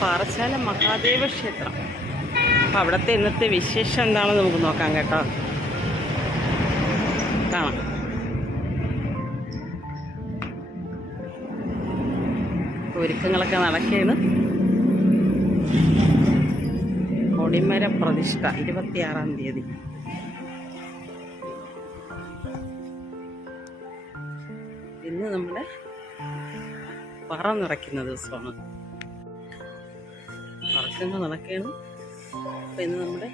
പാറശാല മഹാദേവ ക്ഷേത്രം. അപ്പം അവിടുത്തെ ഇന്നത്തെ വിശേഷം എന്താണെന്ന് നമുക്ക് നോക്കാം കേട്ടോ. കാണാം. ഒരുക്കങ്ങളൊക്കെ നടക്കുകയാണ്. കൊടിമര പ്രതിഷ്ഠ 26-ാം തീയതി. ഇന്ന് നമ്മുടെ പറ നിറയ്ക്കുന്ന ദിവസമാണ്. പറക്കങ്ങൾ നടക്കുകയാണ്. അപ്പം ഇന്ന് നമ്മുടെ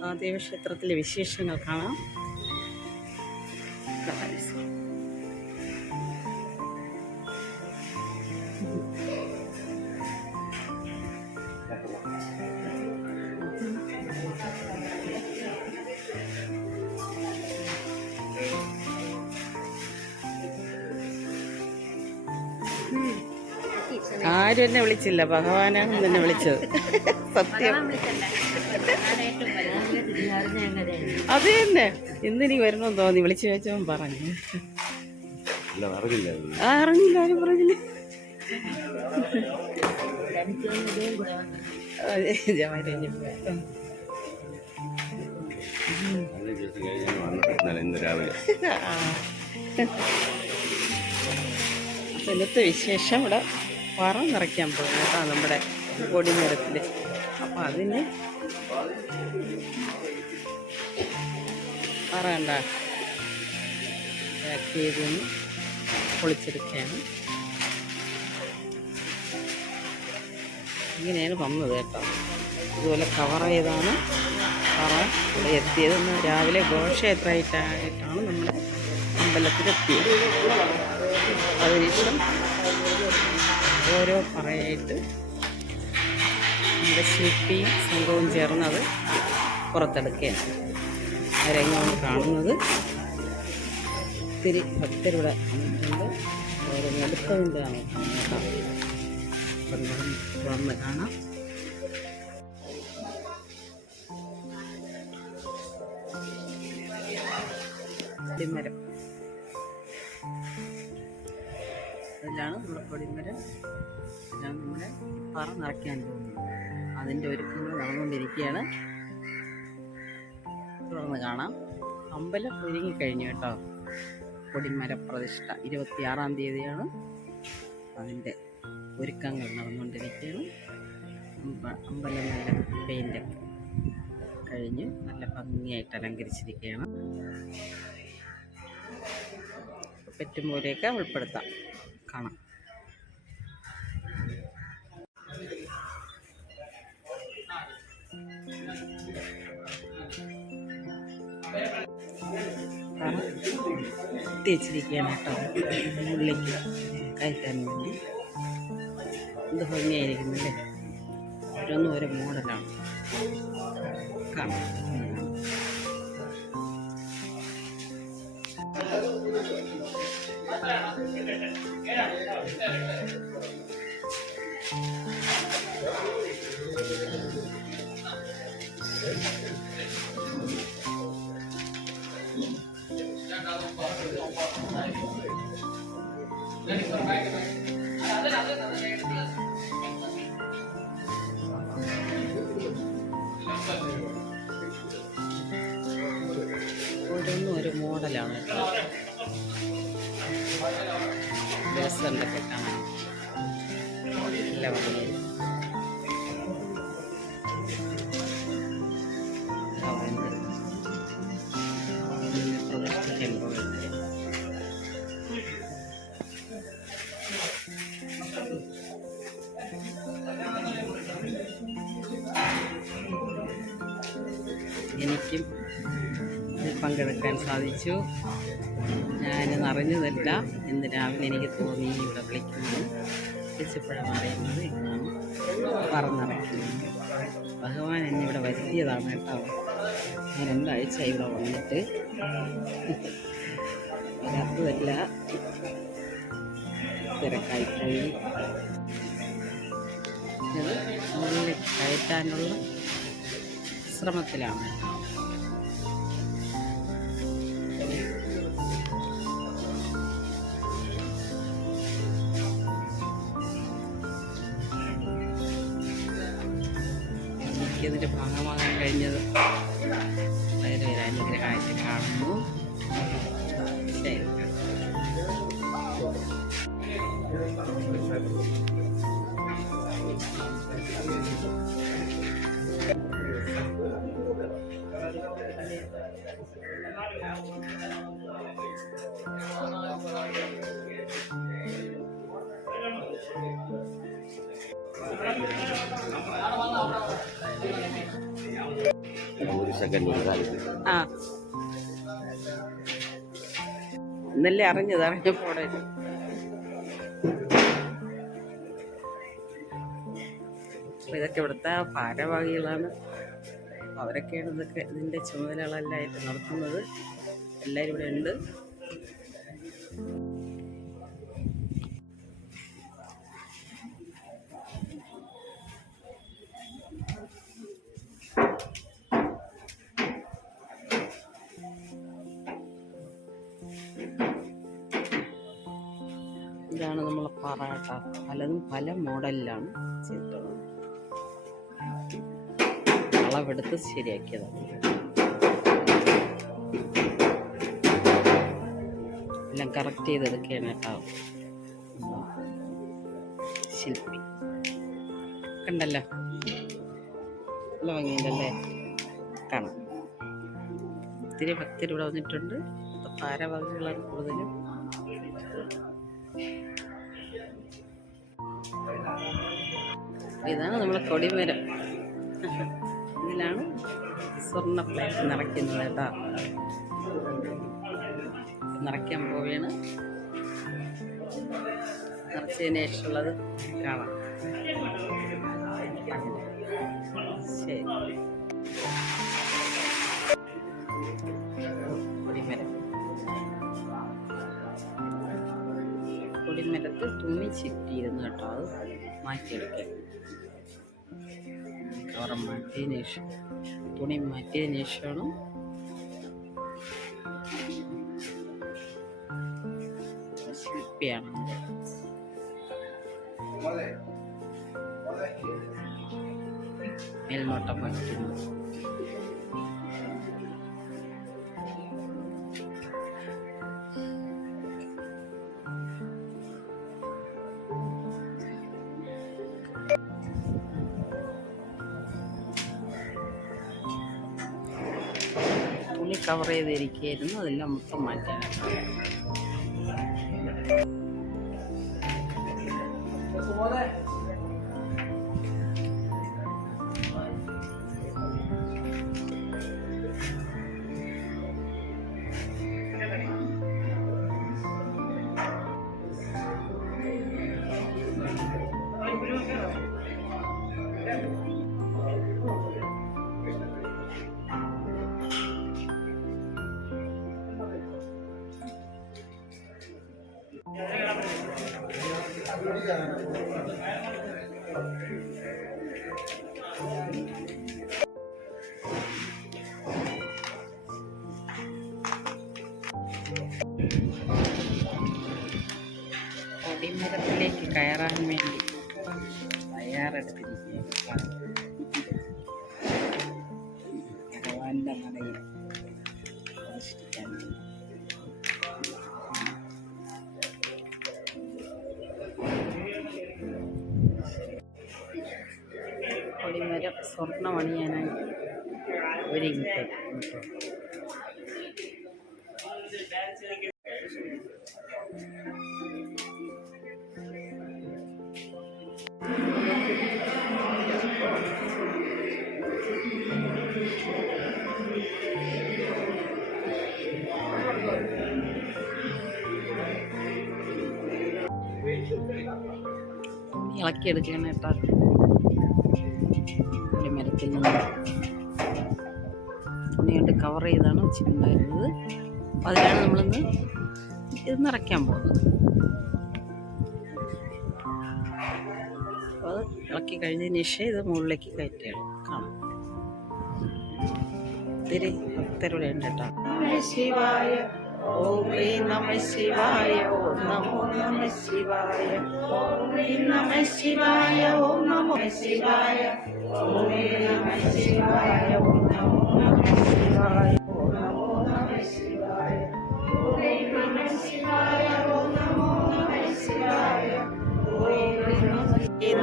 മഹാദേവ ക്ഷേത്രത്തിലെ വിശേഷങ്ങൾ കാണാം. ആരും എന്നെ വിളിച്ചില്ല, ഭഗവാനാണ് എന്നെ വിളിച്ചത്. സത്യം. അത് തന്നെ ഇന്നെനിക്ക് വരണമെന്ന് തോന്നി. വിളിച്ചു ചോദിച്ചവൻ പറഞ്ഞു. അറിഞ്ഞില്ല, ആരും പറഞ്ഞില്ല. ഇന്നത്തെ വിശേഷം ഇവിടെ പറ നിറയ്ക്കാൻ പോകും കേട്ടോ, നമ്മുടെ കൊടിമരത്തിൽ. അപ്പം അതിന് പറയണ്ട ചെയ്തൊന്ന് പൊളിച്ചെടുക്കുകയാണ്. ഇങ്ങനെയാണ് വന്നത് കേട്ടോ. ഇതുപോലെ കവർ ചെയ്താണ് പറ ഇവിടെ എത്തിയതെന്ന്. രാവിലെ ഘോഷയാത്രയായിട്ടാണ് നമ്മുടെ അമ്പലത്തിലെത്തിയത്. അതിനുശേഷം ഓരോ പറയായിട്ട് നമ്മുടെ ശില്പിയും സംഘവും ചേർന്നത് പുറത്തെടുക്കുകയാണ്. അവരെങ്ങനെയാണ് കാണുന്നത്. ഒത്തിരി ഭക്തരുടെ വന്നിട്ടുണ്ട്. ഓരോ എടുത്തതിൻ്റെയാണ് വന്ന് കാണാം. കൊടിമരം, അതിലാണ് നമ്മുടെ കൊടിമരം. ഇതാണ് നമ്മുടെ പറ നിറയ്ക്കാൻ പോകുന്നത്. അതിൻ്റെ ഒരുക്കങ്ങൾ നടന്നുകൊണ്ടിരിക്കുകയാണ്. തുടർന്ന് കാണാം. അമ്പലം ഒരുങ്ങിക്കഴിഞ്ഞു കേട്ടോ. കൊടിമര പ്രതിഷ്ഠ 26-ാം തീയതിയാണ്. അതിൻ്റെ ഒരുക്കങ്ങൾ നടന്നുകൊണ്ടിരിക്കുകയാണ്. അമ്പലം നല്ല പെയിൻ്റൊക്കെ കഴിഞ്ഞ് നല്ല ഭംഗിയായിട്ട് അലങ്കരിച്ചിരിക്കുകയാണ്. പെറ്റുമ്പോലെയൊക്കെ ഉൾപ്പെടുത്താം. കാണാം. തേച്ചിരിക്കുകയാണ് കേട്ടോ, ഉള്ളിലേക്ക് കയറ്റാൻ വേണ്ടി. എന്ത് ഭംഗിയായിരിക്കുന്നല്ലേ. ഓരോന്നും ഓരോ മോഡലാണ്. കാണാം. ഓരോന്നും ഒരു മോഡലാണ്. രസമുണ്ടൊക്കെ കാണാൻ നല്ല ഭംഗി. പ്രതിഷ്ഠിക്കുമ്പോൾ എനിക്കും പങ്കെടുക്കാൻ സാധിച്ചു. ഞാനിന്ന് അറിഞ്ഞതല്ല. ഇന്ന് രാവിലെ എനിക്ക് തോന്നി ഇവിടെ വിളിക്കുന്നു. വിളിച്ചപ്പോഴാണ് അറിയുന്നത് ഇന്നാണ് പറന്നിറക്കുന്നത്. ഭഗവാൻ എന്നിവിടെ വരുത്തിയതാണ് കേട്ടോ. ഞാൻ 2 ആഴ്ച ഇവിടെ വന്നിട്ട് വരാത്തതല്ല, തിരക്കായിപ്പോയി. ഇത് മുകളിലേക്ക് കയറ്റാനുള്ള ശ്രമത്തിലാണ്. നിറയ്ക്കുന്നതിൻ്റെ ഭാഗമാകാൻ കഴിഞ്ഞത് വളരെ ഒരു അനുഗ്രഹമായിട്ട് കാണുന്നു. ശരി. ആ ഇന്നല്ലേ അറിഞ്ഞപ്പോൾ ഇതൊക്കെ ഇവിടുത്തെ ഭാരവാഹികളാണ്. അവരൊക്കെയാണ് ഇതിൻ്റെ ചുമതലകളെല്ലാമായിട്ട് നടത്തുന്നത്. എല്ലാവരും ഇവിടെ ഉണ്ട്. ഇതാണ് നമ്മളെ പാറാട്ട. പലതും പല മോഡലിലാണ് ചെയ്തിട്ടുള്ളത്. അളവെടുത്ത് ശരിയാക്കിയതാണ്. എല്ലാം കറക്റ്റ് ചെയ്തെടുക്കുകയാണ് കേട്ടോ ശില്പി. കണ്ടല്ലോ, നല്ല ഭംഗിയുണ്ടല്ലേ കാണാം. ഒത്തിരി ഭക്തർ ഇവിടെ വന്നിട്ടുണ്ട്. ഭാരവാഹികളാണ് കൂടുതലും. ഇതാണ് നമ്മളെ കൊടിമരം. ഇതിലാണ് സ്വർണ്ണ പ്ലേറ്റ് നിറയ്ക്കുന്നത് കേട്ടോ. നിറയ്ക്കാൻ പോവുകയാണ്. നിറച്ചതിന് ശേഷമുള്ളത് കാണാം. ശരി. കൊടിമരത്ത് തുണി ചുറ്റിയിരുന്നു കേട്ടോ. അത് മാറ്റിയെടുക്കുക. കവറ് മാറ്റിയതിന് ശേഷം, തുണി മാറ്റിയതിന് ശേഷമാണ് ശില്പിയാണ് മേൽനോട്ടം വഹിക്കുന്നത്. തുണി കവർ ചെയ്തിരിക്കുകയായിരുന്നു. അതെല്ലാം മൊത്തം മാറ്റാനാണ്. കൊടിമരത്തിലേക്ക് കയറാൻ വേണ്ടി തയ്യാറെടുത്തിരിക്കുകയാണ്. ഭഗവാന്റെ നടയിൽ പ്രദർശിപ്പിക്കാൻ വേണ്ടി. കൊടിമരം സ്വർണ്ണമണിയാനായി ഒരുങ്ങിയിട്ടുണ്ട്. ഇളക്കിയെടുക്കുകയാണ് കേട്ടോ. മരത്തിൽ നിന്ന് തുണി കൊണ്ട് കവർ ചെയ്താണ് വെച്ചിട്ടുണ്ടായിരുന്നത്. അപ്പോൾ അതിലാണ് നമ്മളിന്ന് ഇത് നിറയ്ക്കാൻ പോകുന്നത്. അപ്പോൾ അത് ഇളക്കി കഴിഞ്ഞതിന് ശേഷം ഇത് മുകളിലേക്ക് കയറ്റുകയാണ്. കാണാം, ഒത്തിരി ഭക്തരുടെ ഉണ്ട് കേട്ടോ. ശിവായ ഓം ഹ്രീം നമഃ ശിവായ ഓം നമോ നമഃ ശിവായ ഓം ഹ്രീം നമഃ ശിവായ ഓം നമോ ശിവായ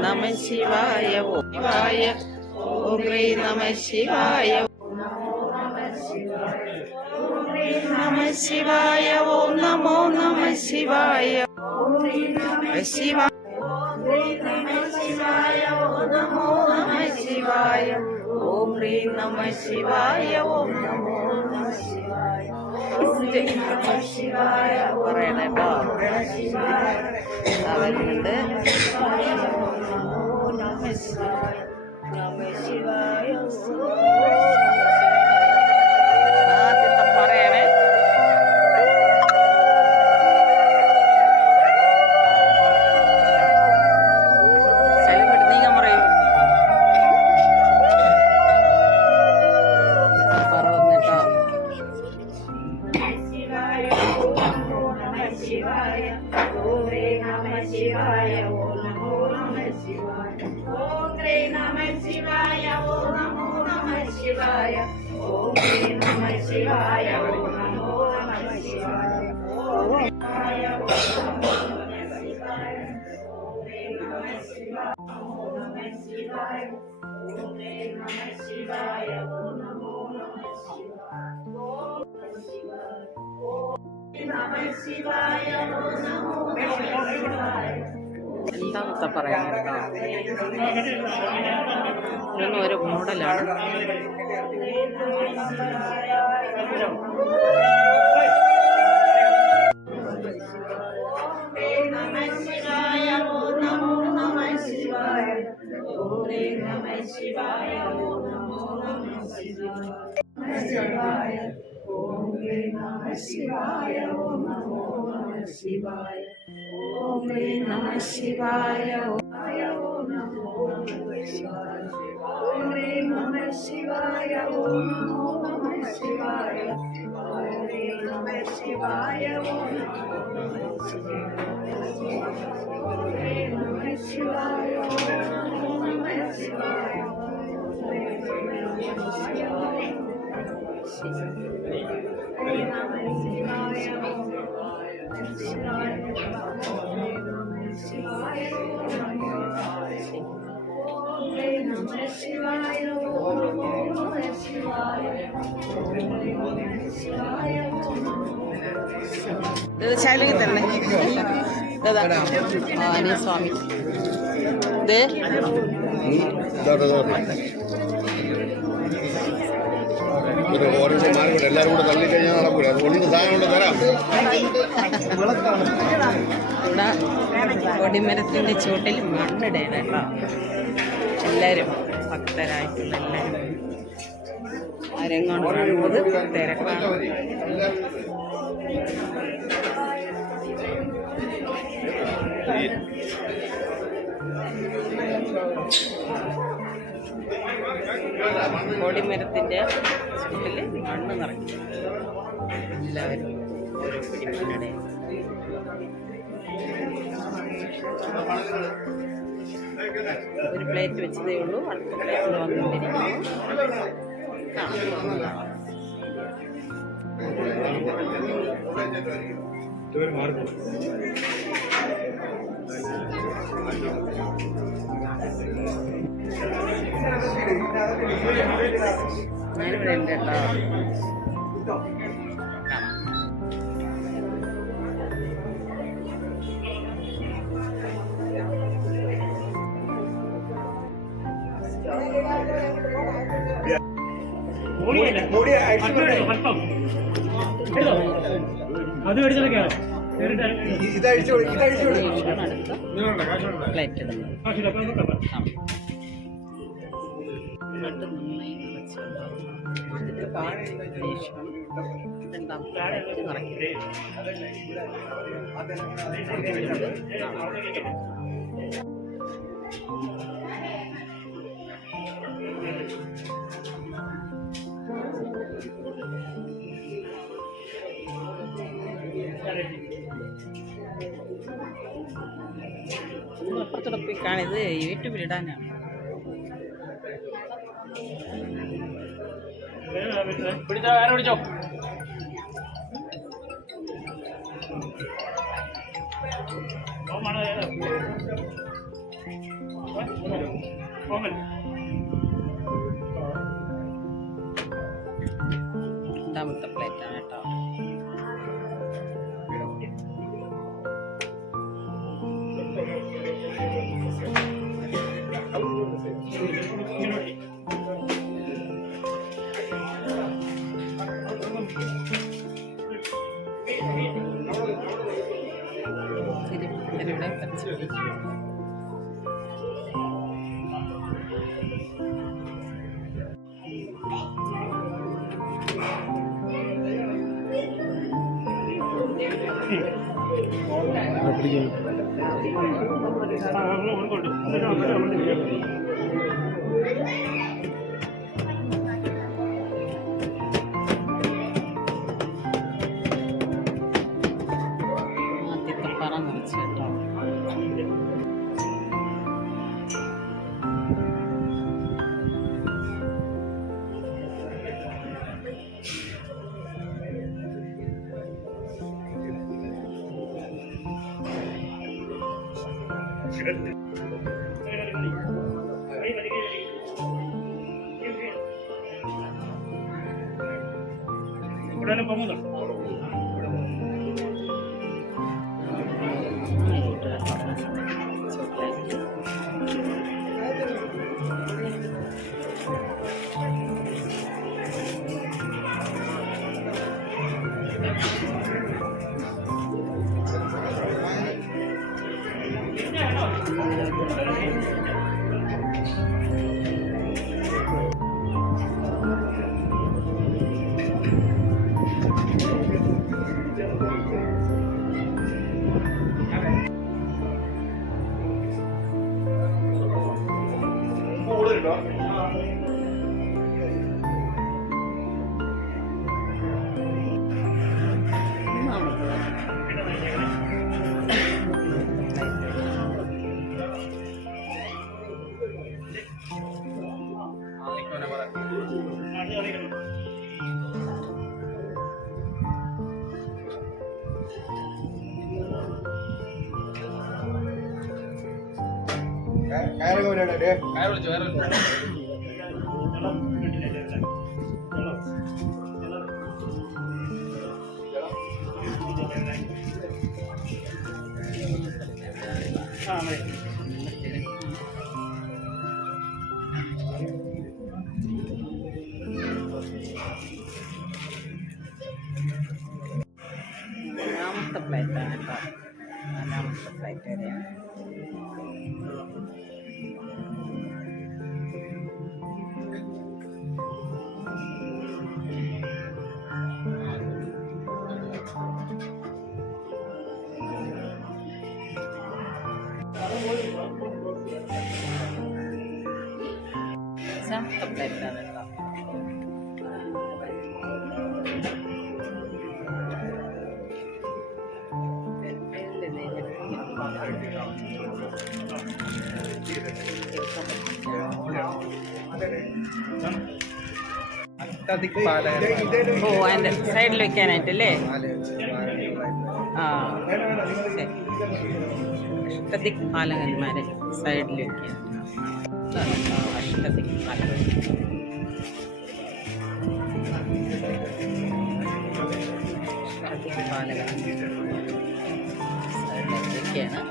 നമഃ ശിവായ ഓം ശിവായ ഓം ശ്രീ നമഃ ശിവായ നമഃ ശിവായ ഓം നമോ നമഃ ശിവായ ശിവായ നമോ നമഃ ശിവായ ഓം ശ്രീ നമഃ ശിവായ ഓം നമോ നമഃ ശിവായ പറയണേട്ടോ അവരുണ്ട് ആദ്യത്തെ പറയണേ സ്ഥലം നീങ്ങാൻ പറയൂ പറ വന്നിട്ടോ രണ്ടാമത്തെ പറയാം കേട്ടോ ഇതൊന്നും ഒരു മോഡലാണ് ഓം നമഃ ശിവായ ഓം നമഃ ശിവായ ഓം നമഃ ശിവായ ഓം നമഃ ശിവായ ഓം നമഃ ശിവായ ഓം നമഃ ശിവായ ഇത് ശൈലി തന്നെ ആനേ സ്വാമി ഇത് എല്ലാവരും കൂടെ തള്ളിക്കഴിഞ്ഞാൽ നടക്കൂല അതുകൊണ്ട് സാധനം കൊണ്ട് തരാം. ഇവിടെ കൊടിമരത്തിൻ്റെ ചുവട്ടിൽ മണ്ണിടണം കേട്ടോ. എല്ലാവരും ഭക്തരായിട്ടുള്ള എല്ലാവരും അരങ്ങോട്ട് കാണുന്നത് തിരക്കാണ്. കൊടിമരത്തിൻ്റെ ചുവട്ടിൽ മണ്ണ് നിറയ്ക്കും എല്ലാവരും ഒരു പിടി മണ്ണിടയും. ഒരു പ്ലേറ്റ് വെച്ചതേ ഉള്ളൂ, അടുത്ത പ്ലേറ്റിൽ വന്നുകൊണ്ടിരിക്കുന്നു. ഞാനിവിടെ ഉണ്ട് കേട്ടോ. അത് മേടിച്ചതൊക്കെയാണ് പ്ലേറ്റ് അപ്പുറത്തോടെ പോയി കാണിത് യൂട്യൂബിൽ ഇടാനാണ്. പിടിച്ചോ, ആരോ പിടിച്ചോ. രണ്ടാമത്തെ പ്ലേറ്റാണ് കേട്ടോ. ഇവിടെ പച്ചടി. ആദ്യത്തെ പറ നിറച്ച് കേട്ടോ. വിളിച്ചു, വേറെ വിളിച്ചു. നാലാമത്തെ പ്ലേറ്റാണ് കേട്ടോ. നാലാമത്തെ പ്ലേറ്റ് വരെയാണ്. അഞ്ചാമത്തെ പ്ലേറ്റാണ് കേട്ടോ. ഓ, അതിൻ്റെ സൈഡിൽ വെക്കാനായിട്ടല്ലേ? ആ, ശരി. അഷ്ടദിക്പാലകന്മാരെ സൈഡിൽ വെക്കാൻ. അഷ്ടദിക്പാലകൻ സൈഡിലേക്കാണ്.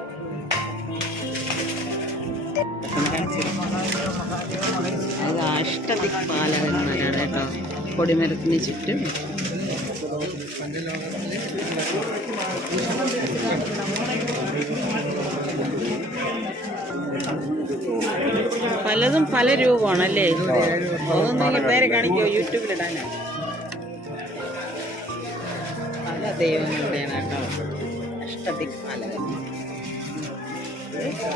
അത് അഷ്ടദിക്പാലകന്മാരാണ് കേട്ടോ. കൊടിമരത്തിന് ചുറ്റും പലതും പല രൂപമാണല്ലേ? അതൊന്നും പേരെ കാണിക്കോ, യൂട്യൂബിലിടാനാ. പല ദൈവങ്ങളുടെയാണ് കേട്ടോ അഷ്ടദിക്പാലകൻ.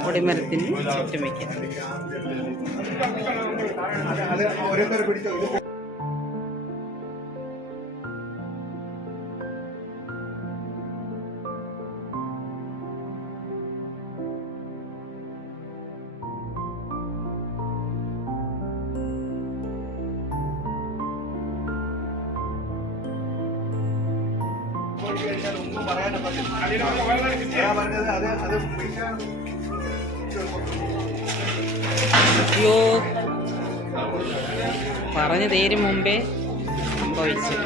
കൊടിമരത്തിന് ചുറ്റും വയ്ക്കുന്നത്. അയ്യോ, പറഞ്ഞു തീരും മുമ്പേ സംഭവിച്ചു.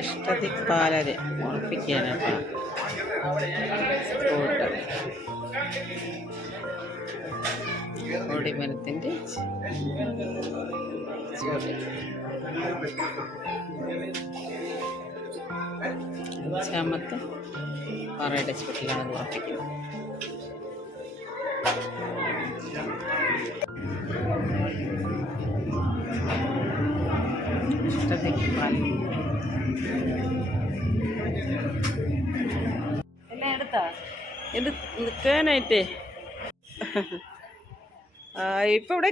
അഷ്ടദിക്പാലരെ ഉറപ്പിക്കാനാണ് കൊടിമരത്തിൻ്റെ ചുവട്. അഞ്ചാമത്തെ പാറയുടെ ചുവട്ടിലാണ് ഉറപ്പിക്കുന്നത്. അഷ്ടദിക്പാലൻ എല്ലാം എടുത്താ നിൽക്കാനായിട്ടേ ഇപ്പൊ ഇവിടെ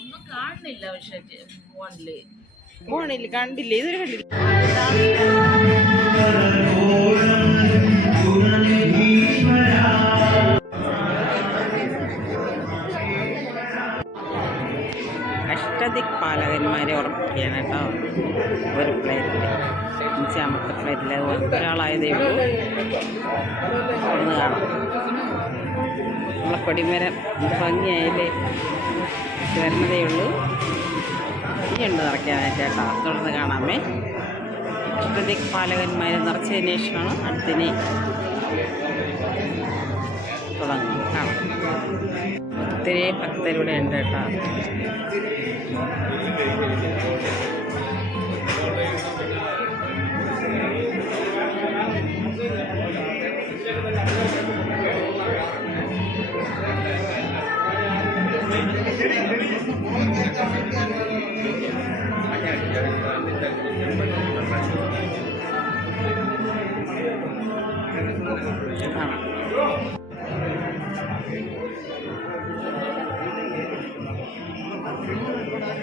ഒന്നും കാണുന്നില്ല. പക്ഷെ ഫോണില് കണ്ടില്ല, ഇതൊരു കണ്ടില്ല. അഷ്ടദിക്പാലകന്മാരെ ഉറപ്പിക്കുകയാണ് കേട്ടോ. ഒരു പ്ലേറ്റിൽ 5ാമത്തെ പ്ലേറ്റിൽ ഒരാളായതേ ഉള്ളൂ. ഒന്ന് കാണാം. നമ്മളെ കൊടിമരം ഭംഗിയായാലേ വരുന്നതേ ഉള്ളൂ. ഇനിയുണ്ട് നിറയ്ക്കാനായിട്ട് കേട്ടോ. തുടർന്ന് കാണാമേ. അഷ്ടദിക്പാലകന്മാരെ നിറച്ചതിന് ശേഷമാണ് അടുത്തിനെ തുടങ്ങും. കാണാം. ഒത്തിരി ഭക്തരുടെ ഉണ്ട് കേട്ടോ.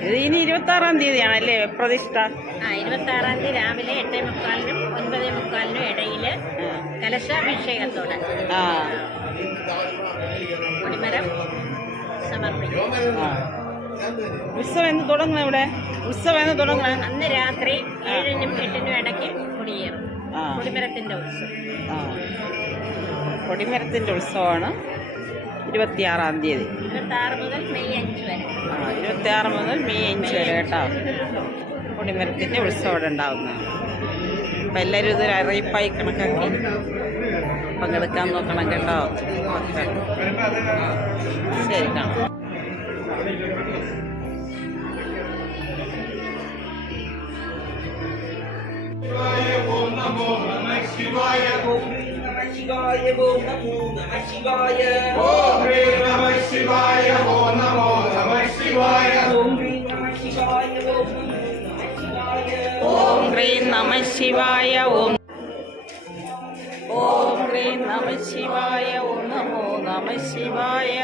ഇത് ഇനി 26-ാം തീയതിയാണല്ലേ പ്രതിഷ്ഠ? 26-ാം തീയതി രാവിലെ 8:45-നും 9:45-നും ഇടയിൽ കലശാഭിഷേകത്തോടെ കൊടിമരം സമർപ്പിക്കും. ഉത്സവം എന്ന് തുടങ്ങുന്നത് ഇവിടെ? ഉത്സവം എന്ന് തുടങ്ങുന്നത് അന്ന് രാത്രി 7-നും 8-നും ഇടയ്ക്ക് കൊടിയേറും. കൊടിമരത്തിന്റെ ഉത്സവം. കൊടിമരത്തിന്റെ ഉത്സവമാണ് 26-ാം തീയതി. 26 മുതൽ മെയ് 5 വരെ. 26 മുതൽ മെയ് 5 വരെ കേട്ടോ കൊടിമരത്തിന്റെ ഉത്സവം ഇവിടെ ഉണ്ടാവുന്നത്. അപ്പം എല്ലാവരും ഇതൊരു അറിയിപ്പായി കണക്കാക്കി പങ്കെടുക്കാൻ നോക്കണം കേട്ടോ. ശരി, കാണാം. ഓം നമോ നമഃ ശിവായ. ഓം നമഃ ശിവായ. ഓം നമോ നമഃ ശിവായ. ഓം നമഃ ശിവായ. ഓം നമോ നമഃ ശിവായ. ഓം നമഃ ശിവായ. ഓം നമഃ ശിവായ. ഓം ഹ്രീം നമഃ ശിവായ. ഓം നമോ നമഃ ശിവായ.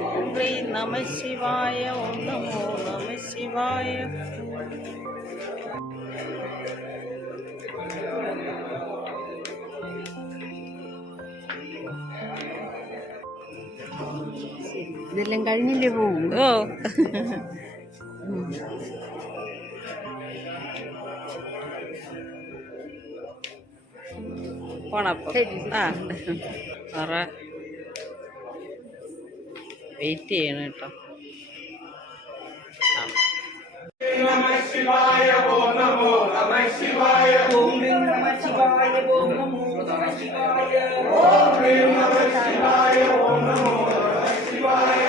ഓം ഹ്രീം നമഃ ശിവായ. ഓം നമോ നമഃ ശിവായ. ഇതെല്ലാം കഴിഞ്ഞില്ലേ പോകും? ഓ, പോണപ്പോ വെയിറ്റ് ചെയ്യണം കേട്ടോ. നമഃ ശിവായ. ഓം നമോ നമഃ ശിവായ. ഓം നമഃ ശിവായ. ഓം നമോ നമഃ ശിവായ. ഓം നമഃ ശിവായ. ഓം നമോ നമഃ ശിവായ.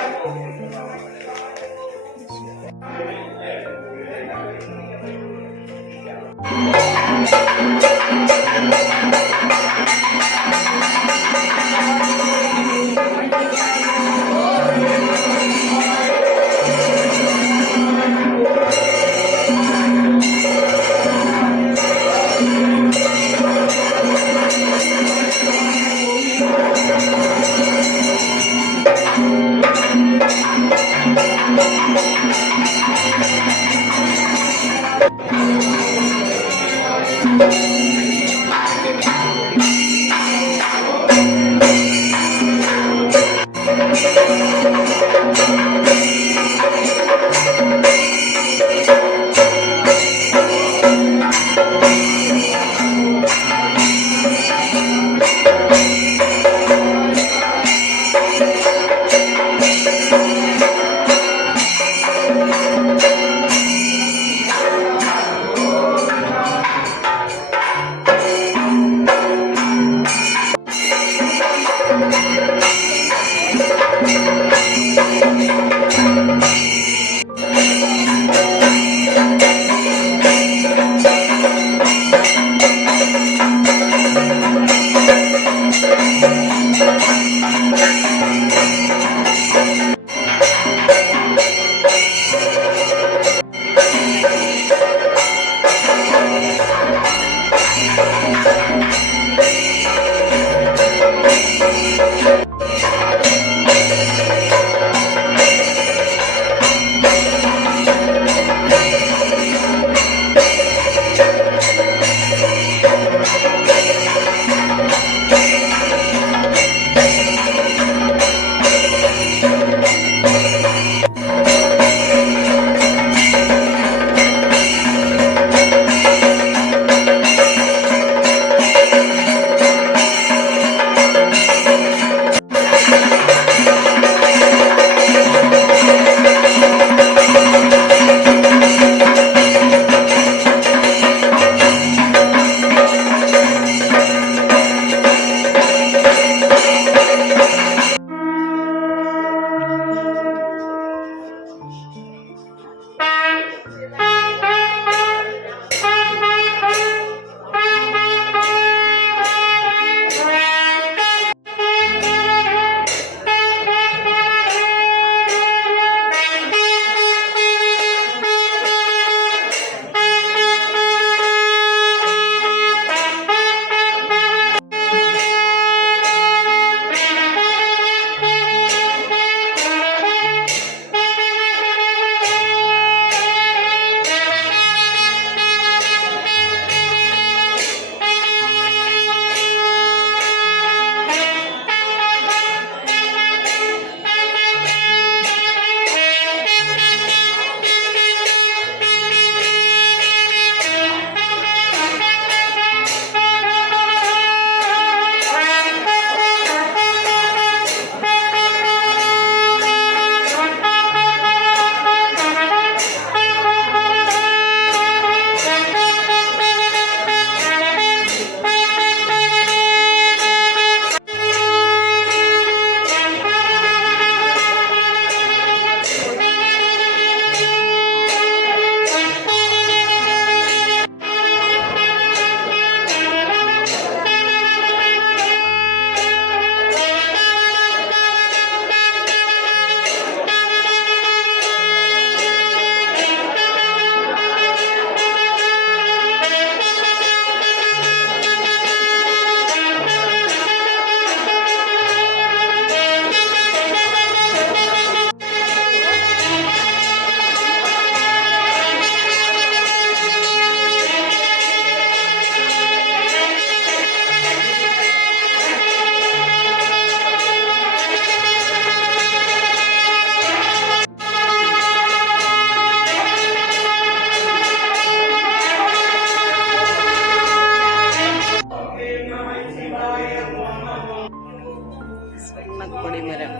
കൊടിമരം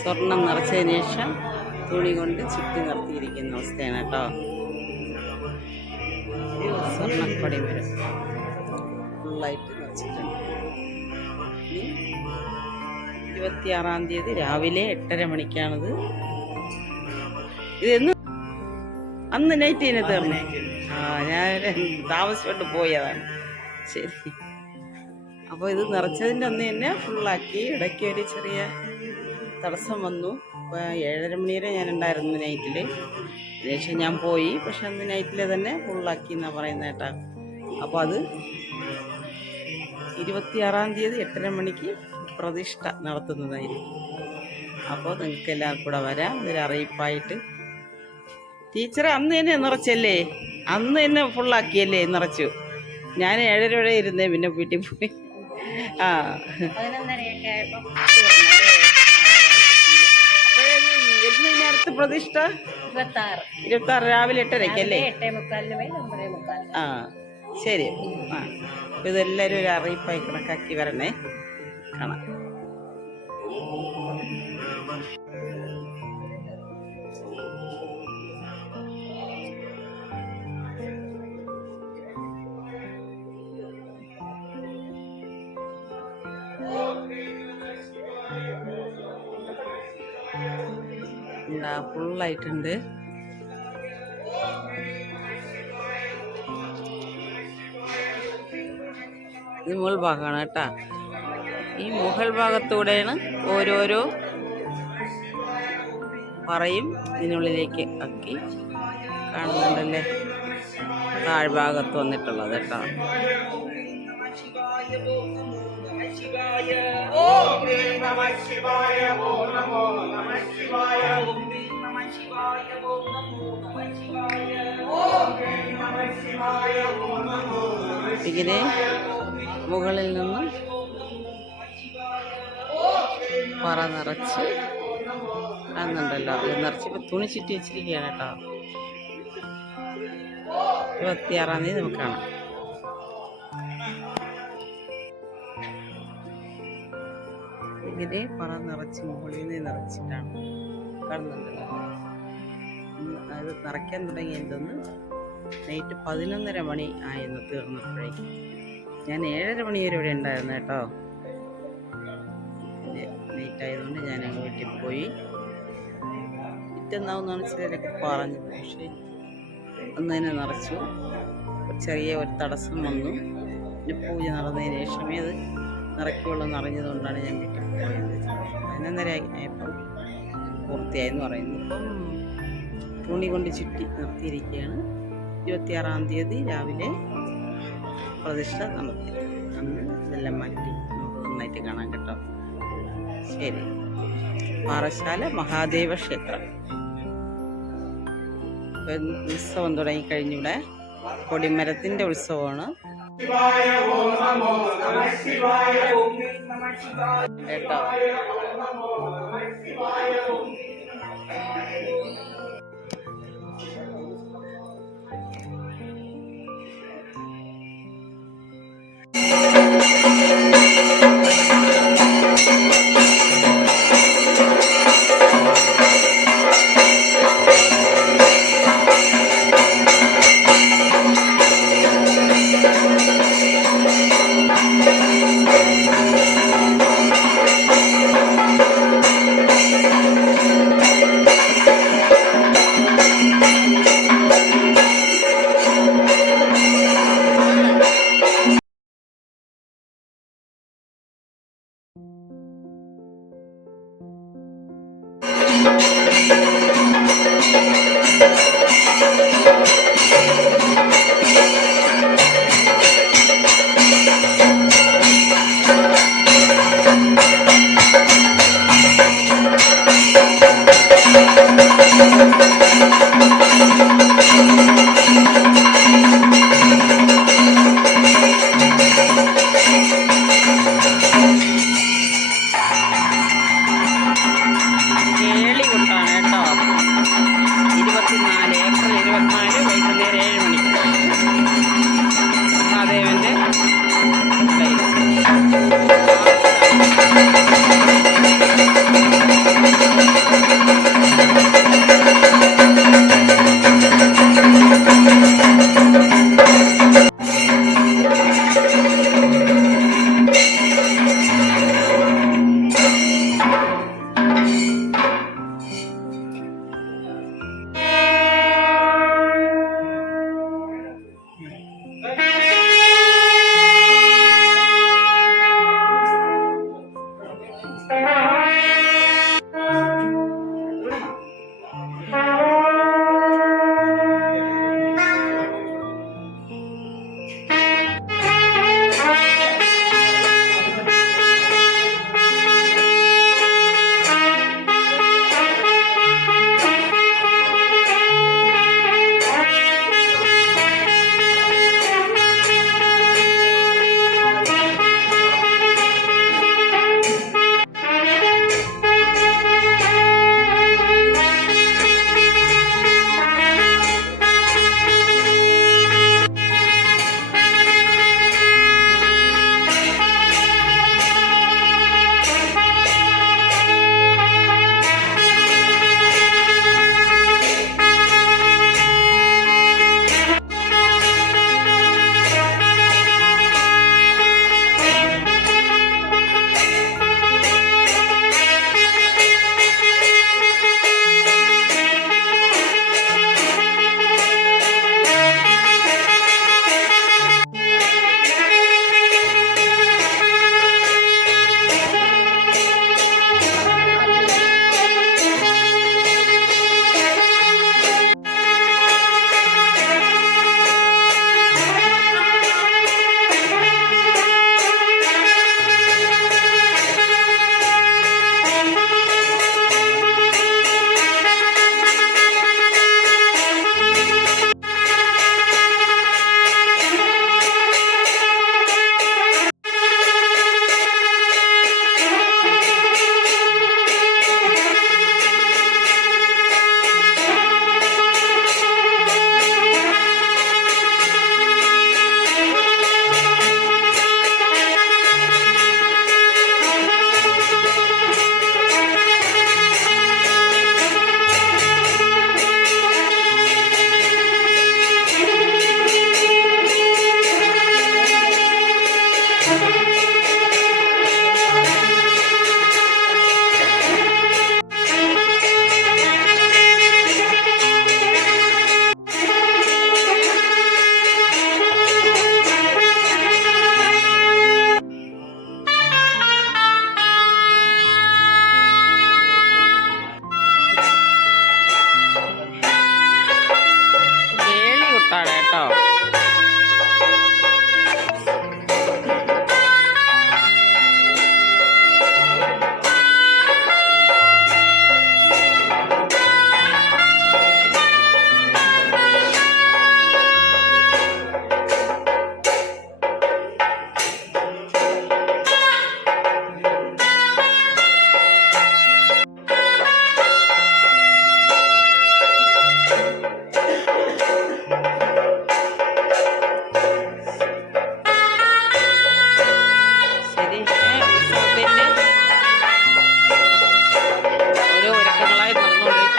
സ്വർണം നിറച്ചതിന് ശേഷം തുണി കൊണ്ട് ചുറ്റി നിർത്തിയിരിക്കുന്ന അവസ്ഥയാണ് കേട്ടോ. സ്വർണ്ണക്കൊടിമരം ഫുള്ളായിട്ട് നിറച്ചിട്ടുണ്ട്. 26-ാം തീയതി രാവിലെ 8:30 മണിക്കാണിത്. ഇതെന്ന് അന്ന് നൈറ്റ് ഇതിനെ തീർന്നു. ഞാൻ താമസിച്ചോണ്ട് പോയതാണ്. ശരി, അപ്പോൾ ഇത് നിറച്ചതിൻ്റെ അന്ന് തന്നെ ഫുള്ളാക്കി. ഇടയ്ക്ക് ഒരു ചെറിയ തടസ്സം വന്നു. അപ്പോൾ 7:30 മണി വരെ ഞാനുണ്ടായിരുന്നു നൈറ്റിൽ. അതിനുശേഷം ഞാൻ പോയി. പക്ഷെ അന്ന് നൈറ്റിൽ തന്നെ ഫുള്ളാക്കി എന്നാണ് പറയുന്നത് കേട്ടോ. അപ്പോൾ അത് 26-ാം തീയതി 8:30 മണിക്ക് പ്രതിഷ്ഠ നടത്തുന്നതായിരിക്കും. അപ്പോൾ നിങ്ങൾക്ക് എല്ലാവർക്കും കൂടെ വരാം. ഇതൊരു അറിയിപ്പായിട്ട്. ടീച്ചർ അന്ന് തന്നെ നിറച്ചല്ലേ? അന്ന് തന്നെ ഫുള്ളാക്കിയല്ലേ? നിറച്ചു. ഞാൻ 7:30 വരെ ഇരുന്നേ, പിന്നെ വീട്ടിൽ പോയി. 11:30 ആയപ്പോൾ നേരത്തെ പ്രതിഷ്ഠ 26 രാവിലെ 8:30 അല്ലേ? 8:45 ആ ശരി. ആ അപ്പോൾ ഇതെല്ലാവരും ഒരു അറിയിപ്പായി കണക്കാക്കി വരണേ. കാണാം. എന്താ ഫുള്ളായിട്ടുണ്ട്. ഇത് മുകൾ ഭാഗമാണ് കേട്ടോ. ഈ മുകൾ ഭാഗത്തൂടെയാണ് ഓരോരോ പറയും ഇതിനുള്ളിലേക്ക് ആക്കി കാണുന്നുണ്ടല്ലേ താഴ്ഭാഗത്ത് വന്നിട്ടുള്ളത് കേട്ടോ. ഇങ്ങനെ മുകളിൽ നിന്നും പറ നിറച്ച് കാണുന്നുണ്ടല്ലോ. അത് നിറച്ചിപ്പോൾ തുണി ചുറ്റി വെച്ചിരിക്കുകയാണ് കേട്ടോ. 26-ാം തീയതി നമുക്ക് കാണാം. ഇങ്ങനെ പറ നിറച്ച് മുകളിൽ നിന്ന് നിറച്ചിട്ടാണ് കാണുന്നുണ്ടല്ലോ. അത് നിറയ്ക്കാൻ തുടങ്ങിയതെന്ന് നൈറ്റ് 11:30 മണി ആയിരുന്നു തീർന്നപ്പോഴേക്കും. ഞാൻ 7:30 മണി വരെ ഇവിടെ ഉണ്ടായിരുന്നു കേട്ടോ. നൈറ്റ് ആയതുകൊണ്ട് ഞാൻ അങ്ങ് വീട്ടിൽ പോയി. പിറ്റന്നാവുന്നാണ് ചിലരൊക്കെ പറഞ്ഞത്. പക്ഷേ അന്ന് തന്നെ നിറച്ചു. ചെറിയ ഒരു തടസ്സം വന്നു. പിന്നെ പൂജ നടന്നതിന് ശേഷമേ അത് നിറയ്ക്കുള്ളൂ എന്നറിഞ്ഞതുകൊണ്ടാണ് ഞാൻ വീട്ടിൽ പോയത്. 11:30 ആയപ്പോൾ പൂർത്തിയായെന്ന് പറയുന്നു. ഇപ്പം തുണി കൊണ്ട് ചുറ്റി നിർത്തിയിരിക്കുകയാണ്. 26-ാം തീയതി രാവിലെ പ്രതിഷ്ഠ നടത്തി. അന്ന് ഇതെല്ലാം മാറ്റി നമുക്ക് നന്നായിട്ട് കാണാൻ കേട്ടോ. ശരി. പാറശാല മഹാദേവ ക്ഷേത്രം. ഉത്സവം തുടങ്ങിക്കഴിഞ്ഞിവിടെ കൊടിമരത്തിൻ്റെ ഉത്സവമാണ് കേട്ടോ. കേളികൊട്ടാണ് കേട്ടോ. 24 ഏപ്രിൽ 24 വൈകുന്നേരം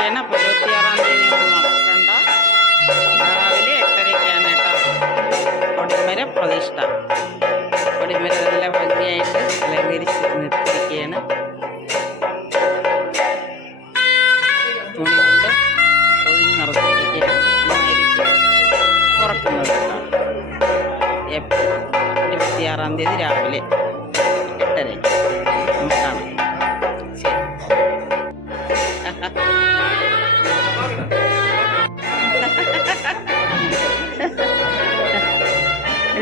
പ്രതിഷ്ഠയാണ്. അപ്പോൾ 26-ാം തീയതി മറക്കണ്ട. രാവിലെ 8:30-ക്കാണ് കേട്ടോ കൊടിമര പ്രതിഷ്ഠ. കൊടിമര നല്ല ഭംഗിയായിട്ട് അലങ്കരിച്ച് നിർത്തിയിരിക്കുകയാണ്. തുണി കൊണ്ട് പൊതിഞ്ഞ് നിറച്ചിരിക്കുകയാണ്. നന്നായിരിക്കും തുറക്കുന്നത് കേട്ടോ. 26-ാം തീയതി രാവിലെ 8:30 നമുക്കാണ്. ശരി.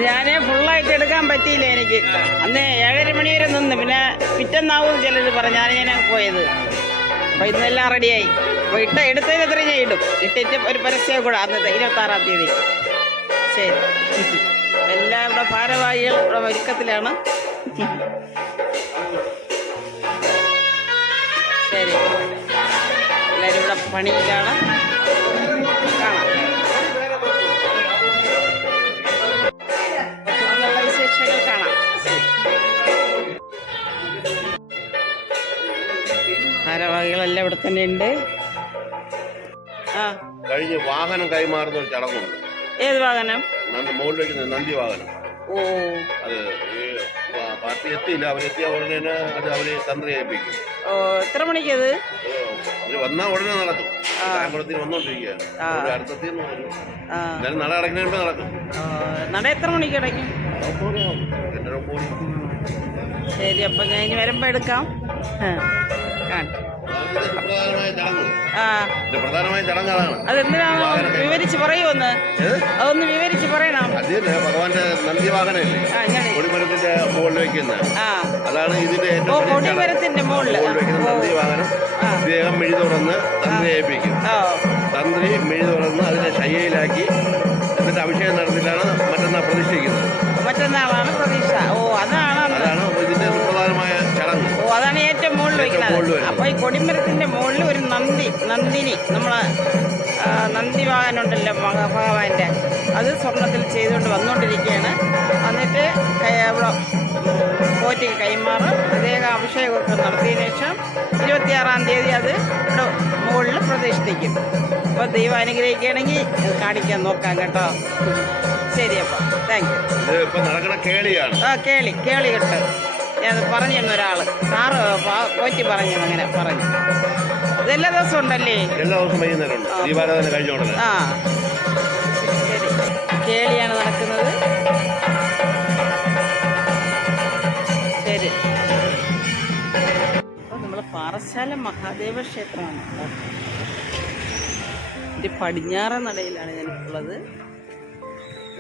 ഞാൻ ഫുള്ളായിട്ട് എടുക്കാൻ പറ്റിയില്ല എനിക്ക്. അന്ന് 7:30 മണി വരെ നിന്ന്, പിന്നെ പിറ്റന്നാവും ചിലർ പറഞ്ഞു. ഞാൻ പോയത്. അപ്പോൾ ഇന്നെല്ലാം റെഡിയായി. അപ്പോൾ എടുത്തതിന് എത്ര ഞാൻ ഇടും. ഇട്ടിട്ട് ഒരു പരസ്യം കൂടെ അന്നത്തെ 26-ാം തീയതി. ശരി. എല്ലാം ഇവിടെ ഭാരവാഹികൾ ഇവിടെ ഒരുക്കത്തിലാണ്. ശരി, എല്ലാവരും ഇവിടെ പണിയിലാണ്. കാണാം. തുടർന്നുള്ള വിശേഷങ്ങൾ കാണാം. ഭാരവാഹികളെല്ലാം ഇവിടെ തന്നെ ഉണ്ട്. ആ, കഴിഞ്ഞ് വാഹനം കൈമാറുന്ന ഒരു ചടങ്ങുണ്ട്. ഏത് വാഹനം? മുകളിൽ വയ്ക്കുന്ന നന്ദി വാഹനം. ഓ, അത് പാർട്ടി എത്തിയില്ല. അവരെത്തിയ ഉടനെ തന്നെ അത് അവര് തന്ത്രി ഏൽപ്പിക്കും. ഓ, എത്ര മണിക്കത്? അവര് വന്നാൽ ഉടനെ നടക്കും. കായംകുളത്തിന് വന്നോണ്ടിരിക്കുകയാണ്. അടുത്തെത്തിയെന്ന് പറഞ്ഞു. എന്നാലും നട അടയ്ക്കുന്നതിന് നടക്കും. നട എത്ര മണിക്ക് അടയ്ക്കും? 8:30. ശരി, അപ്പൊ ഞാൻ ഇനി വരുമ്പോ എടുക്കാം. പ്രധാനമായ ചടങ്ങാണ്. അതെന്തിനാണ് വിവരിച്ച് പറയുമെന്ന് അതൊന്ന് വിവരിച്ച് പറയണം. അതില്ലേ ഭഗവാന്റെ നന്ദി വാഹനല്ലേ കൊടിമരത്തിന്റെ മുകളിൽ വെക്കുന്നത്. അതാണ് ഇതിന്റെ കൊടിമരത്തിന്റെ മുകളിൽ വെക്കുന്ന നന്ദി വാഹനം. ഇദ്ദേഹം മിഴി തുറന്ന് തന്ത്രി ഏൽപ്പിക്കും. തന്ത്രി മിഴി തുറന്ന് അതിനെ ശയ്യയിലാക്കി എന്നിട്ട് അഭിഷേകം നടത്തിയിട്ടാണ് മറ്റന്നാൾ പ്രതിഷ്ഠിക്കുന്നത്. മറ്റന്നാളാണ് പ്രതീക്ഷ. ഓ, അതാണ് ഇതിന്റെ സുപ്രധാനമായ ചടങ്ങ്. ഓ, അതാണ് ഏറ്റവും മുകളിൽ വെക്കുന്നത്. അപ്പൊ ഈ കൊടിമരത്തിന്റെ മുകളിൽ ഒരു നന്ദിനി നമ്മളെ നന്ദി വാഹനമുണ്ടല്ലോ ഭഗവാന്റെ, അത് സ്വർണത്തിൽ ചെയ്തുകൊണ്ട് വന്നുകൊണ്ടിരിക്കുകയാണ്. എന്നിട്ട് ഇവിടെ പോറ്റിക്ക് കൈമാറും. അദ്ദേഹം അഭിഷേകമൊക്കെ നടത്തിയതിനു ശേഷം 26-ാം തീയതി അത് ഇവിടെ മുകളിൽ പ്രതിഷ്ഠിക്കും. അപ്പോൾ ദൈവം അനുഗ്രഹിക്കുകയാണെങ്കിൽ കാണിക്കാൻ നോക്കാം കേട്ടോ. ശരി, അപ്പം താങ്ക് യു. നടക്കുന്ന കേളിയാണ്. കേളി കിട്ട് ഞാൻ പറഞ്ഞു തന്നൊരാൾ സാറ് പോറ്റി പറഞ്ഞു. അങ്ങനെ പറഞ്ഞു. ഇതെല്ലാ ദിവസവും ഉണ്ടല്ലേ? എല്ലാ ദിവസവും വൈകുന്നേരം ദീപാരാധന കഴിഞ്ഞോളൂ. ആ, ശരി. കേളിയാണ് നടക്കുന്നത്. ശരി. അപ്പോൾ നമ്മൾ പാറശാല മഹാദേവ ക്ഷേത്രമാണ്. ഒരു പടിഞ്ഞാറൻ നടയിലാണ് ഞാനുള്ളത്.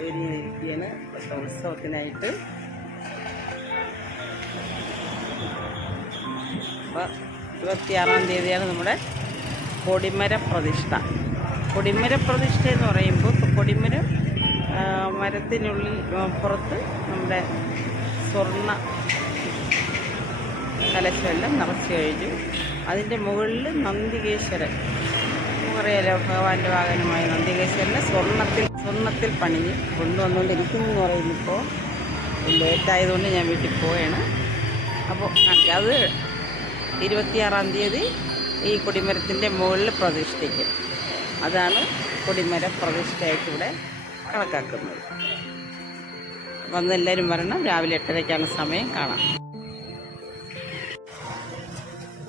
ഇരിക്കുകയാണ് ഉത്സവത്തിനായിട്ട്. അപ്പോൾ 26-ാം തീയതിയാണ് നമ്മുടെ കൊടിമര പ്രതിഷ്ഠ. കൊടിമര പ്രതിഷ്ഠ എന്ന് പറയുമ്പോൾ കൊടിമര മരത്തിനുള്ളിൽ പുറത്ത് നമ്മുടെ സ്വർണ്ണ കലശമെല്ലാം നിറച്ച് കഴിഞ്ഞു. അതിൻ്റെ മുകളിൽ നന്ദികേശ്വരൻ, നമുക്കറിയാലോ ഭഗവാന്റെ വാഹനമായ നന്ദികേശ്വരനെ സ്വർണ്ണത്തിൽ പണിഞ്ഞ് കൊണ്ടുവന്നുകൊണ്ടിരിക്കുന്നു എന്ന് പറയുമ്പോൾ ലേറ്റായതുകൊണ്ട് ഞാൻ വീട്ടിൽ പോവുകയാണ്. അപ്പോൾ അത് 26-ാം തീയതി ഈ കൊടിമരത്തിൻ്റെ മുകളിൽ പ്രതിഷ്ഠിക്കും. അതാണ് കൊടിമര പ്രതിഷ്ഠയായിട്ട് ഇവിടെ കണക്കാക്കുന്നത്. അപ്പം അന്ന് എല്ലാവരും വരണം. രാവിലെ 8:30-ക്കാണ് സമയം. കാണാം.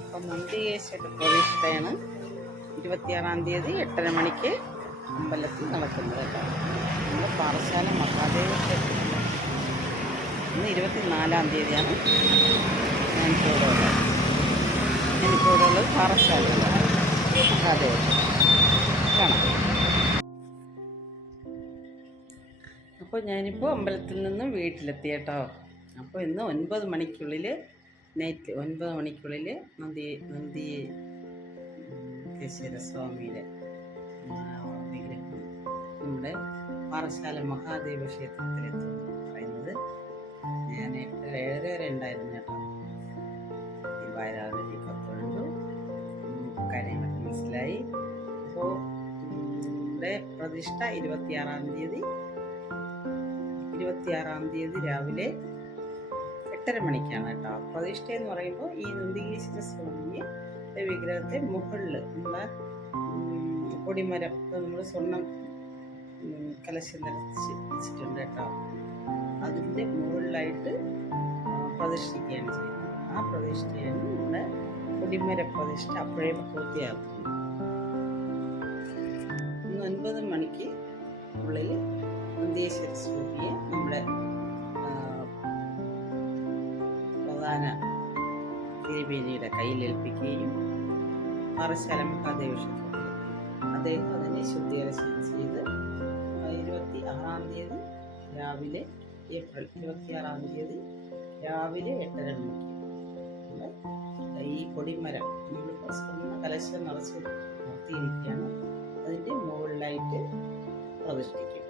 അപ്പം നന്ദികേശ്വര പ്രതിഷ്ഠയാണ് 26-ാം തീയതി 8:30 മണിക്ക് അമ്പലത്തിൽ നടക്കുന്നത് കേട്ടോ. നമ്മൾ പാറശാല മഹാദേവ ക്ഷേത്രത്തിൽ ഇന്ന് 24-ാം തീയതിയാണ് എനിക്കിവിടെ ഉള്ളത് പാറശാല മഹാദേവ കാണാം. അപ്പോൾ ഞാനിപ്പോൾ അമ്പലത്തിൽ നിന്നും വീട്ടിലെത്തി കേട്ടോ. അപ്പോൾ ഇന്ന് 9 മണിക്കുള്ളിൽ നൈറ്റ് 9 മണിക്കുള്ളിൽ നന്ദികേശ്വര സ്വാമിയുടെ വിഗ്രഹം നമ്മുടെ പാറശാല മഹാദേവ ക്ഷേത്രത്തിലെത്തും പറയുന്നത്. ഞാൻ 7:30 വരെ ഉണ്ടായിരുന്നു കേട്ടോ. ദീപാരാധനയൊക്കെ തൊഴുതു, കാര്യങ്ങളൊക്കെ മനസ്സിലായി. അപ്പോൾ നമ്മുടെ പ്രതിഷ്ഠ 26-ാം തീയതി രാവിലെ 8:30 മണിക്കാണ് കേട്ടോ. പ്രതിഷ്ഠ എന്ന് പറയുമ്പോൾ ഈ നന്ദികേശ്വര സ്വാമിയെ വിഗ്രഹത്തെ മുകളിൽ നമ്മളെ കൊടിമരം നമ്മൾ സ്വർണ്ണം കലശം നിറച്ച് വെച്ചിട്ടുണ്ട് കേട്ടോ. അതിൻ്റെ മുകളിലായിട്ട് പ്രതിഷ്ഠിക്കുകയാണ് ചെയ്യുന്നത്. ആ പ്രതിഷ്ഠയാണ് നമ്മുടെ കൊടിമര പ്രതിഷ്ഠ അപ്പോഴേ പൂർത്തിയാക്കുന്നത്. 9 മണിക്ക് ഉള്ളിൽ നന്ദീശ്വര സ്വാമിയെ നമ്മുടെ പ്രധാന തിരുമേനിയുടെ കയ്യിലേൽപ്പിക്കുകയും പാറശാല മഹാദേവക്ഷേത്രത്തിൽ അദ്ദേഹം അതിനെ ശുദ്ധീകരണം ചെയ്ത് 26-ാം തീയതി രാവിലെ ഏപ്രിൽ 26-ാം തീയതി രാവിലെ 8:30 മണിക്ക് ഈ കൊടിമരം നമ്മൾ സ്വർണ്ണ കലശം നിറച്ച് നിർത്തിയിരിക്കുകയാണ്. അതിൻ്റെ മുകളിലായിട്ട് പ്രതിഷ്ഠിക്കും.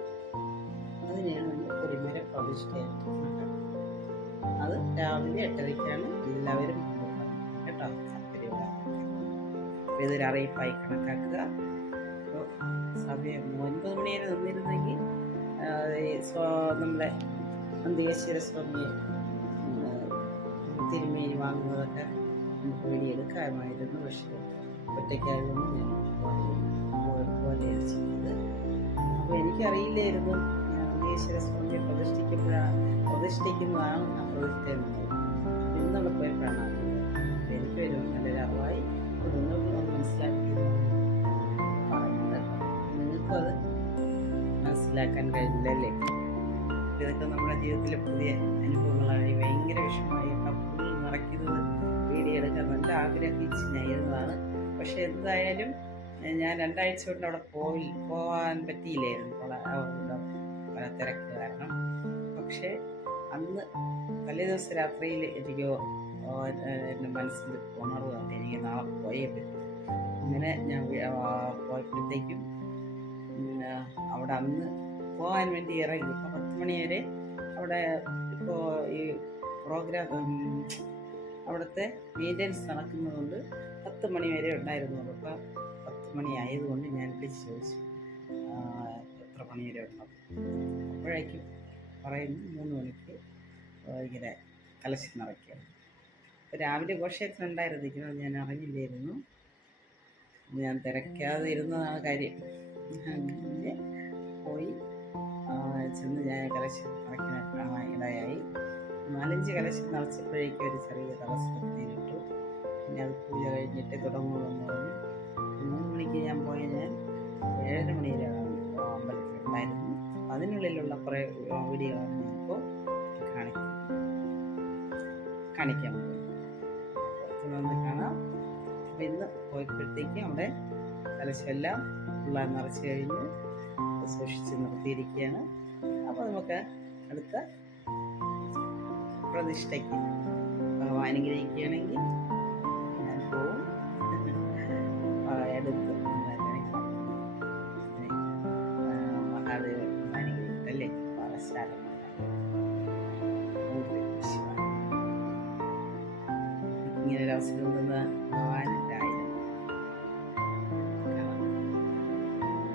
അതിനെയാണ് നമ്മൾ കൊടിമര പ്രതിഷ്ഠയായിട്ട് കണക്കാക്കുന്നത്. അത് രാവിലെ 8:30-ക്കാണ് എല്ലാവരും കേട്ടോ. ഇതൊരു അറിയിപ്പായി കണക്കാക്കുക. അപ്പോൾ സമയം 9 മണി വരെ നിന്നിരുന്നെങ്കിൽ നമ്മുടെ നന്ദീശ്വര സ്വാമിയെ തിരുമേനി വാങ്ങുന്നതൊക്കെ നമുക്ക് വേണ്ടിയെടുക്കാമായിരുന്നു. പക്ഷേ ഒറ്റയ്ക്കായതുകൊണ്ട് ഞാൻ പോലെയാണ് ചെയ്തത്. അപ്പോൾ എനിക്കറിയില്ലായിരുന്നു നന്ദീശ്വര സ്വാമിയെ പ്രതിഷ്ഠിക്കുന്നതാണ് ആ പ്രതിഷ്ഠ എന്നുള്ളത്. ഇന്നവിടെ പോയപ്പോഴാണ് അറിയുന്നത്. എനിക്ക് വരും നല്ലൊരു അറിവായി. നിങ്ങൾക്ക് നമ്മൾ മനസ്സിലാക്കിയത് പറയുന്നത് നിങ്ങൾക്കും അത് മനസ്സിലാക്കാൻ കഴിയില്ലല്ലേ. ഇതൊക്കെ നമ്മുടെ ജീവിതത്തിലെ പുതിയ അനുഭവങ്ങളാണ്. ഭയങ്കര വിഷമമായി കപ്പുകൾ നിറയ്ക്കുന്നത് വീഡിയോ എടുക്കാൻ നല്ല ആഗ്രഹിച്ച് ഞായിരുന്നതാണ്. പക്ഷെ എന്തായാലും ഞാൻ 2 ആഴ്ച കൊണ്ട് അവിടെ പോകാൻ പറ്റിയില്ലായിരുന്നു പല തിരക്ക് കാരണം. പക്ഷേ അന്ന് തലേദിവസം രാത്രിയിൽ എനിക്ക് എൻ്റെ മനസ്സിൽ ഉണർവ് തന്നെ എനിക്ക് നാളെ പോയേ പറ്റും. അങ്ങനെ ഞാൻ പോയപ്പോഴത്തേക്കും അവിടെ അന്ന് പോകാൻ വേണ്ടി ഇറങ്ങി. ഇപ്പോൾ 10 മണി വരെ അവിടെ ഇപ്പോൾ ഈ പ്രോഗ്രാം അവിടുത്തെ മെയിൻ്റനൻസ് നടക്കുന്നതുകൊണ്ട് 10 മണി വരെ ഉണ്ടായിരുന്നുള്ളൂ. അപ്പോൾ 10 മണി ആയതുകൊണ്ട് ഞാൻ വിളിച്ച് ചോദിച്ചു എത്ര മണി വരെ ഉണ്ടാവും. അപ്പോഴേക്കും പറയുന്നു 3 മണിക്ക് ഇങ്ങനെ കലശം നിറയ്ക്കുക. അപ്പോൾ രാവിലെ ഘോഷയത്തിനുണ്ടായിരുന്നിരിക്കുന്നത് ഞാൻ അറിഞ്ഞില്ലായിരുന്നു. ഞാൻ തിരക്കാതെ ഇരുന്നതാണ് കാര്യം. പിന്നെ പോയി ചെന്ന് ഞാൻ കലശം നിറയ്ക്കാൻ ഇടയായി. 4-5 കലശം നിറച്ചപ്പോഴേക്കും ഒരു ചെറിയ തടസ്സത്തിനിട്ടു. പിന്നെ അത് പൂജ കഴിഞ്ഞിട്ട് തുടങ്ങുമെന്ന് പറഞ്ഞു. 3 മണിക്ക് ഞാൻ പോയ ഞാൻ 7:30 മണി വരെ അമ്പലത്തിലുണ്ടായിരുന്നു. അതിനുള്ളിലുള്ള കുറേ വീഡിയോകളാണ് ഞാനിപ്പോൾ കാണിക്കാൻ വന്ന് കാണാം. അപ്പം ഇന്ന് പോയപ്പോഴത്തേക്കും അവിടെ കലശമെല്ലാം ഉള്ള നിറച്ച് കഴിഞ്ഞ് സൂക്ഷിച്ച് നിർത്തിയിരിക്കുകയാണ്. അപ്പോൾ നമുക്ക് അടുത്ത പ്രതിഷ്ഠയ്ക്ക് ഭഗവാൻ അനുഗ്രഹിക്കുകയാണെങ്കിൽ ഞാൻ പോവും. എടുത്ത് മഹാദേവൻ അനുഗ്രഹിക്കല്ലേ. പാറശാല ഇങ്ങനൊരു അവസരം തന്ന